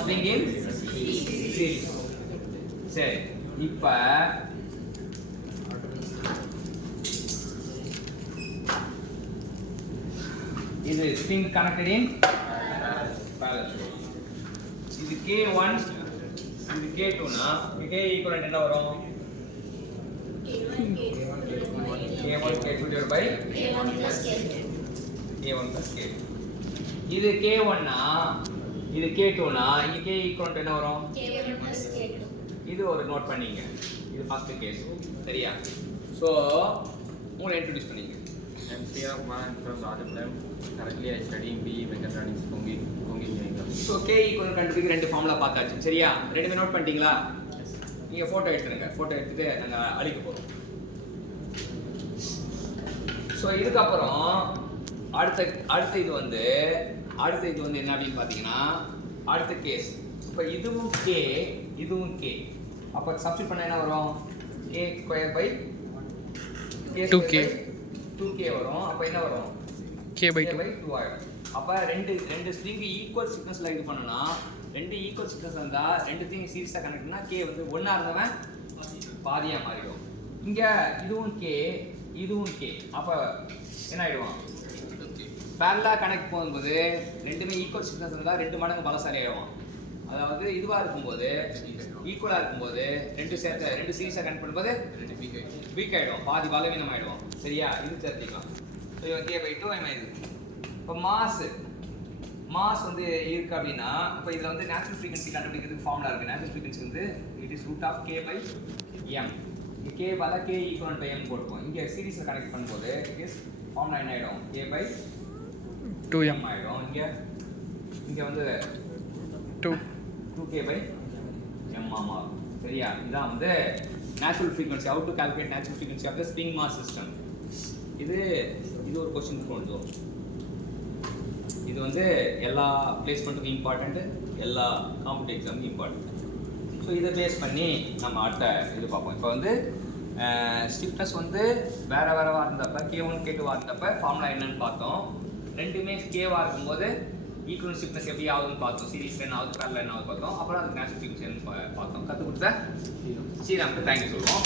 string in series. சரி, இப்ப இது string connected in parallel. இது k1 இது k2 னா k equivalent என்ன வரும்? k1 k2 divided by k1 plus k2. k1 plus k2. இது k1 னா இது k2 னா இங்க k equivalent என்ன வரும்? k1 plus k2. இது ஒரு நோட் பண்ணீங்க. இது ஃபர்ஸ்ட் கேஸ். சரியா? சோ உங்களை இன்ட்ரோ듀ce பண்ணீங்க. I'm Sriram Kumar from Rajapalem. Currently I studying BE Mechatronics Kongi Engineering. So k equivalent கண்டுபிடிக்க ரெண்டு ஃபார்முலா பார்த்தாச்சு. சரியா? ரெண்டுமே நோட் பண்ணிட்டீங்களா? நீங்க போட்டோ எடுத்துருங்க. போட்டோ எடுத்துட்டு நாங்க அழிக்க போறோம். சோ இதுக்கு அப்புறம் அடுத்த இது வந்து என்ன அப்படினு பாத்தீங்கன்னா அடுத்த கேஸ். இப்போ இதுவும் k இதுவும் k. அப்ப சப்ஸ்டிட் பண்ணா என்ன வரும்? k square by k 2k 2k வரும். அப்ப என்ன வரும்? k by 2 ஆயிடும். அப்ப ரெண்டு ஸ்ட்ரிங் ஈக்குவல் சீக்வென்ஸ்ல இது பண்ணனும்னா ரெண்டு ஈக்குவல் சீக்வென்ஸ் இருந்தா ரெண்டுத்தையும் சீரிஸா கனெக்ட் பண்ணா k வந்து ஒண்ணா இருந்தவன் பாதியா மாறிடும். இங்க இதுவும் k இதுவும் k. அப்ப என்ன ஆயிடும்? parallel கனெக்ட் பண்ணும்போது ரெண்டுமே ஈக்குவல் சீக்வென்ஸ் இருந்தா ரெண்டு மடங்கு பலசாலி ஆயிடும். அதாவது இதுவா இருக்கும்போது ஈக்குவலா இருக்கும்போது ரெண்டு சீரிஸா கனெக்ட் பண்ணும்போது வீக் ஆயிடும், பாதி பலவீனம் ஆயிடும். சரியா? இது தெரிஞ்சுக்கலாம். ஸோ இவன் k by 2 இது. இப்போ மாஸ் வந்து இருக்கு அப்படின்னா இப்போ இதில் வந்து நேச்சுரல் ஃப்ரீக்வன்சி கண்டுபிடிக்கிறதுக்கு ஃபார்முலா இருக்கு. நேச்சுரல் ஃப்ரீக்வன்சி வந்து it is root of k by m. இங்கே k பதிலா k ஈக்குவல் பை m போட்டுப்போம். இங்கே சீரிஸில் கனெக்ட் பண்ணும்போது இட் இஸ் ஃபார்முலா என்ன ஆகிடும்? k by 2m ஆகிடும். இங்கே வந்து 2k by m மாறும். சரியா? இதுதான் வந்து natural frequency. How to calculate natural frequency of the spring mass system. இது ஒரு கொஸ்டின் கொண்டு வரும். இது வந்து எல்லா பிளேஸ்மெண்ட்டுக்கும் இம்பார்ட்டன்ட், எல்லா காம்படிட்டிவ் எக்ஸாமுக்கும் இம்பார்ட்டன்ட். ஸோ இதை பேஸ் பண்ணி நம்ம அடுத்த இது பார்ப்போம். இப்போ வந்து ஸ்டிஃப்னஸ் வந்து வேறவா இருந்தப்ப k1 k2 இருந்தப்ப ஃபார்முலா என்னன்னு பார்த்தோம். ரெண்டுமே கேவா இருக்கும்போது ஈக்குவல் ஸ்டிஃப்னஸ் எப்படி ஆகுதுன்னு பார்த்தோம். சீரிஸ் என்ன ஆகுது, பேரலல் என்ன ஆகுது பார்த்தோம். அப்புறம் அதுக்கு நேச்சுரல் ஃப்ரீக்வன்சி பார்த்தோம். கற்றுக் கொடுத்த ஸ்ரீராமுக்கு தேங்க்யூ சொல்லுவோம்.